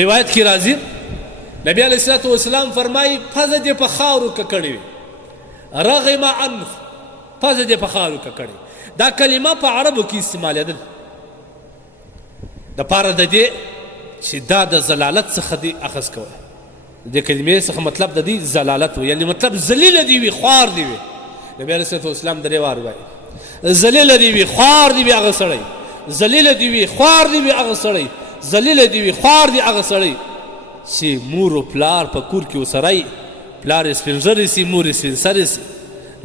روایت کې راځي نبی علیه الصلاة والسلام فرمایي پزه دې په خاورو ککړې وي رغم عنف پزه دې په خاورو ککړې دا کلمه په عربو کې استعمالېدل د پاره د دې چې دا د ضلالت څخه دې اخذ کوی د کلمې څخه مطلب د دې ضلالت و یعنی مطلب ذلیله دې وي خوار دې وي نبی علیه الصلاة والسلام درې وار وایي ذلیله دې وي خوار دې وي هغه سړی ذلیله دې وي خوار دې وي هغه سړی ذلیله دې وي خوار دې هغه سړی چې مور و پلار په کور کې وسره پلار یې سپین ږیری سي مور یې سپین سرې سي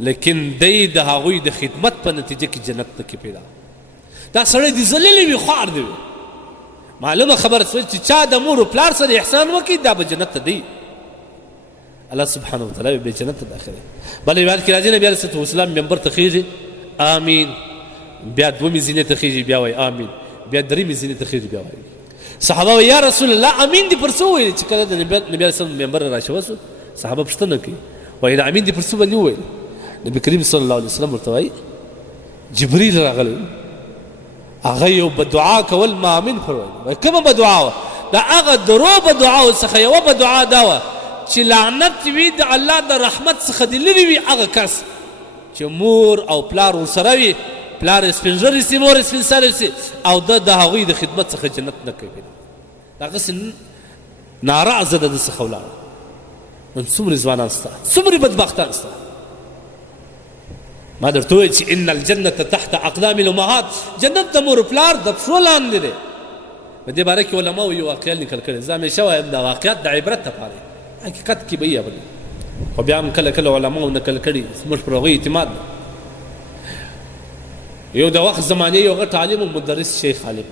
لیکن دی د هغوی د خدمت په نتیجه کې جنت نه کې پیدا دا سړی دې ذلیله وي خوار دې وي معلومه خبره شوه چې چا د مور و پلار سره احسان وکړي دا به جنت ته دی الله سبحانه وتعالی به جنت ته داخلوي بل روایت کې راځي نبی علیه الصلاة والسلام منبر ته خیږي آمین بیا دومې زینې ته خیږي بیا وایي آمین بیا درېمې زینې ته خیږي بیا وایي صحابه وایي یا رسول الله امین دې پر څه وویل چې کله د نبی علیه السلام منبر راشوه سو صحابه پوښتنه کوي وایي د امین دې پر څه باندې وویل نبی کریم صلی الله علیه وسلم ورته وایي جبریل راغلی هغه یو بدعا کول ما امین فرمایي وایي کومه بدعا وه د هغه درو بدعاو څخه یوه بدعا دا وه چې لعنت وي د الله د رحمت څخه دې لرې وي هغه کس چې مور او پلار ورسره وي پلار یې سپین ږیری سي مور یې سپین سرې سي او د هغوی د خدمت څخه جنت نه کوي دغسې ناراضه ده د څخه ولاړه نن څومره ځوانان شته څومره بدبختان شته ما درته وویل چې ان الجنة تحت اقدام الامهات جنت د مور پلار د پښو لاندې دی په دې باره کې علماو یو واقعه نقل کړې زه همیشه وایم دا واقعات د عبرت دپاره حقیقت کې به یې بل خو بیا هم کله کله علماو نقل کړي زموږ پر هغوی اعتماد ده یو د وخت زمانې یو غټ عالم و مدرس شیخ عالم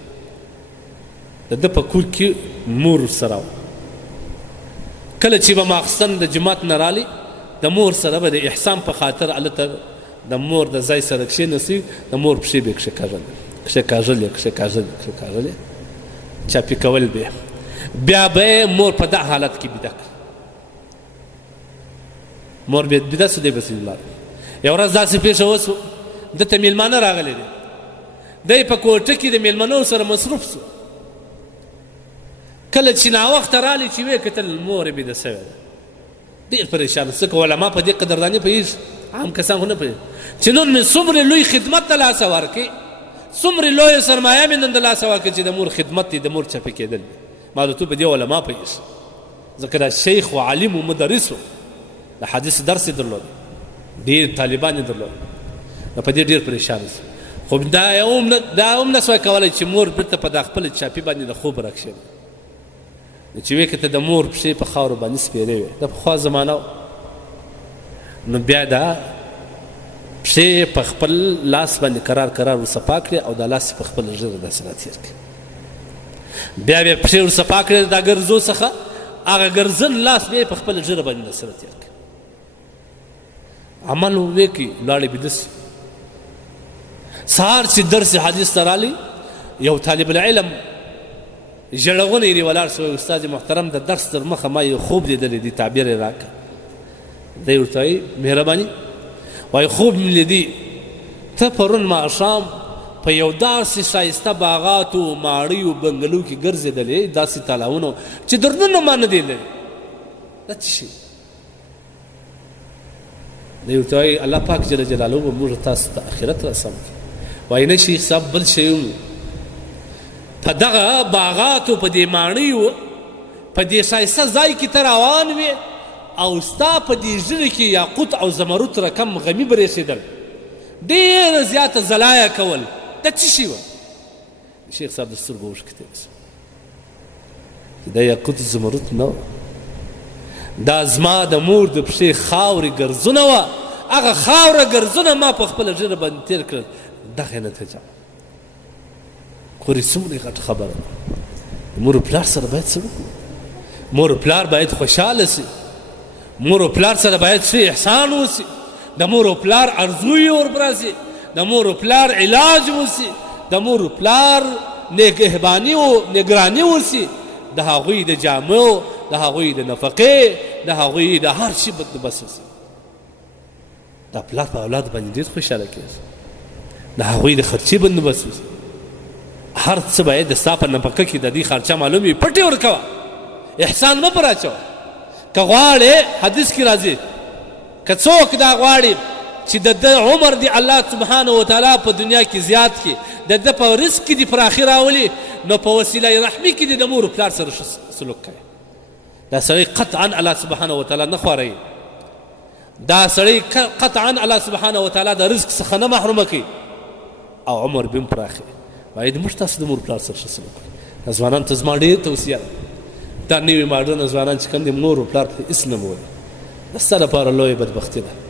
د ده په کور کې مور سره وه کله چې به ماخستن د جومات نه رالی د مور سره به د احسان په خاطر هلته د مور د ځای سره کښېنسي د مور پښې به یې کښېکاږلې چاپي کول به بیا به یې مور په دا حالت کې بیده کړه مور به بیده سو دی بسې ولاړ یو ورځ داسې پېښه وسو ده ته میلمانه راغلی دی دی په کوټه کې د میلمنو سره مصروف سو کله چې ناوخته رالی چې ویې کتل مور یې بیده سوې ده ډېر پریشان ځکه علما په دې قدرداني پوهېږي عام کسان خو نه پوهېږي چې نن مې څومره لوی خدمت ته لاسه ورکړي څومره لویه سرمایه مې نن د لاسه ورکړي چې د مور خدمت دی د مور چپې کېدل دی ما ورته په دې علما پوهېږي ځکه دا شیخ و عالم و مدرس و د حدیث درس یې درلود ډېر طالبان یې درلود نو په دې ډېر پریشان شو خو دا هم نه سوی کولی چې مور بېرته په دا خپله چاپي باندې د خوب راکښېني چې ویې کته د مور پښې په خاورو باندې سپېرې وې د پخوا زمانه نو بیا دا پښې په خپل لاس باندې قرار ورصفا کړې او دا لاس په خپله ږیره داسې راتېر کړې بیا بیا پښې ورصفا کړې دا ګرځو څخه هغه ګرځن لاس بیا په خپله ږیره باندې داسې راتېر کړې عمل وې کړي لاړې بیده سي سهار چې درس حدیث ته رالی یو طالب العلم ژړغونی دی ولاړ سوی استاد محترم د درس تر مخه ما یو خوب لیدلی دی تعبیر یې راکړه دی ورته وایي مهرباني وایي خوب مې لیدي ته پرون ماښام په یو داسې ښایسته باغاتو ماړیو بنګلو کې ګرځېدلې داسې تالاونو چې دردونه ما نه دی لیدلی دا څه شي دی ورته وایي الله پاک جل جلاله به موږ تاسو ته آخرت راسم کړي وایي نه شیخ صاحب بل شی په دغه باغاتو په دې ماڼیو په دې ښایسته ځای کې ته روان وې او ستا په دې ژړې کې یاقوت او زمرد رقم غمي برېښېدل ډېره زیاته ځلایه کول دا څه شي وه شیخ صاحب د سترګو اوښکې دا یاقوت زمرد نه وه دا زما د مور د پښې خاورې ګرځونه وه هغه خاوره ګرځونه ما په خپله ژیره باندې تېر کړل دغه نتیجه خورې څومره غټه خبره ده مور و پلار سره باید څه وکړو مور و پلار باید خوشحاله سي مور و پلار سره باید ښه احسان وسي د مور و پلار ارزوی وربراسي د مور و پلار علاج وسي د مور و پلار نگهبانی و نگرانی وسي د هغوی د جامو د هغوی د نفقې د هغوی د هر شي بندوبست وسي دا پلار په اولاد باندې ډېر خوشحاله کېږي د هغوی د خرچې بندوبست وسي هر څه باید د ستا په نفقه کې د دې خرچه معلوم وي پټې ورکوه احسان مه پر اچوه که غواړې حدیث کې راځي که څوک دا غواړي چې د ده عمر دی الله سبحانه وتعالی په دنیا کې زیات کړي د ده په رزق کې دي پراخي راولي نو په وسیله رحمي کې دي د مور و پلار سره سلوک کوي دا سړی قطعا الله سبحانه وتعالی نه خوروي دا سړی قطعا الله سبحانه وتعالی د رزق څخه نه محرومه کوي او عمر به هم پراخي باید موږ تاسو د مور پلار سره سلوک کوئ ځوانان ته زما ډېر توصیه ده دا نوي ماډرن ځوانان چې کوم دي مور و پلار ته هېڅ نه مولي د ستا لپاره لویه بدبختي ده